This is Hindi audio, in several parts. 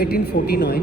1849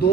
2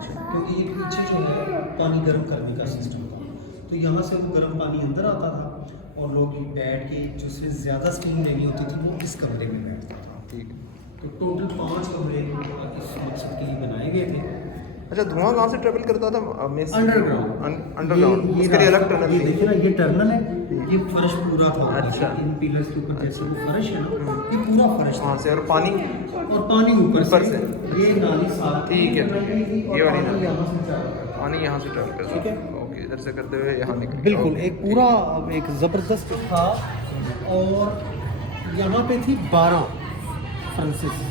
क्योंकि ये पीछे जो है पानी गर्म करने का सिस्टम था, तो यहाँ से वो गर्म पानी अंदर आता था और लोग बैठ के जो से ज़्यादा स्टीम लेनी होती थी वो इस कमरे में बैठता था। ठीक है। तो टोटल 5 कमरे इस मकसद के लिए बनाए गए थे। अच्छा, धुआं कहाँ से ट्रेवल करता था? अंडरग्राउंड उसके लिए अलग टनल ये थी। देखिए ना, ये टर्नल है, ये फर्श पूरा था। अच्छा। इन पिलर्स के ऊपर जैसे वो फर्श है ना, ये पूरा फर्श था। वहाँ से और पानी ऊपर ऊपर से ये नाली साफ ठीक है, ये वाली नाली। यहाँ से चालू करता है। पानी यहाँ से ट्रेवल करता ठीक है। ओके, इधर से करते हुए यहाँ निकल बिल्कुल एक पूरा एक ज़बरदस्त था। और यहाँ पे थी 12 फ्रांसिस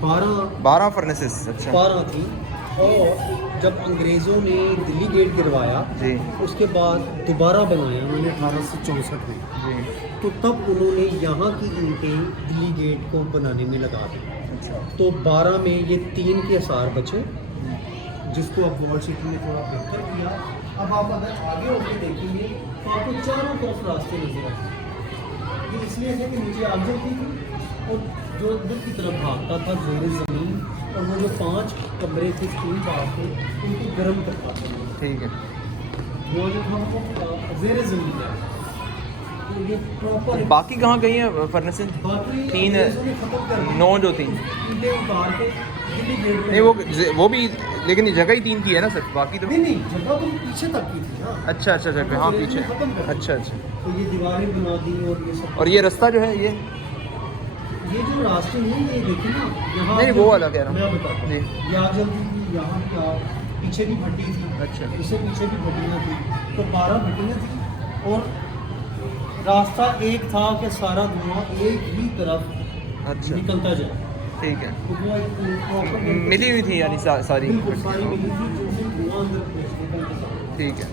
12 फर्नेसेस। अच्छा 12 थी। और जब अंग्रेज़ों ने दिल्ली गेट गिरवाया जी उसके बाद दोबारा बनाया उन्होंने 1864 में, जी। तो तब उन्होंने यहाँ की ईंटें दिल्ली गेट को बनाने में लगा दी। अच्छा तो 12 में ये 3 के आसार बचे, जिसको अब वॉल सिटी ने थोड़ा बेहतर किया। अब आप अगर आगे होकर देखेंगे तो आपको चारों तरफ रास्ते नजर आते हैं। ये इसलिए है कि नीचे आग जलती थी और जो उधर की तरफ भागता था ज़ेर ज़मीन, और वो जो 5 कमरे थे स्टील बार के उनको गर्म करता था। ठीक है। वो जो था वो ज़ेर ज़मीन है, तो ये प्रॉपर। बाकी कहाँ गई हैं फर्नेसेस? बाकी 3 अंग्रेज़ों ने खत्म कर दी। 9 जो थी। ईंटें उतार के दिल्ली गेट पे। नहीं वो भी, लेकिन ये जगह ही 3 की है ना सर, बाकी तो नहीं जगह तो पीछे तक की थी ना। अच्छा अच्छा अच्छा हाँ पीछे। खत्म कर दी। अच्छा अच्छा। तो ये दीवारें बना दी और ये सब। और ये रास्ता जो है ये जो रास्ते हैं ये देखिए ना, यहाँ नहीं, वो वाला कह रहा हूँ। मैं बताता हूँ। जी। यहाँ जल्दी थी, यहाँ की आग, पीछे भी भट्टी थी। अच्छा। इससे पीछे भी भट्टियाँ थी, तो 12 भट्टियाँ थी। और रास्ता एक था कि सारा धुआं एक ही तरफ अच्छा निकलता जाए। ठीक है। तो वो एक proper- मिली हुई थी यानी सारी। बिल्कुल सारी मिली थी, जिनसे धुआं अंदर पहुँचने का इंतज़ाम। ठीक है।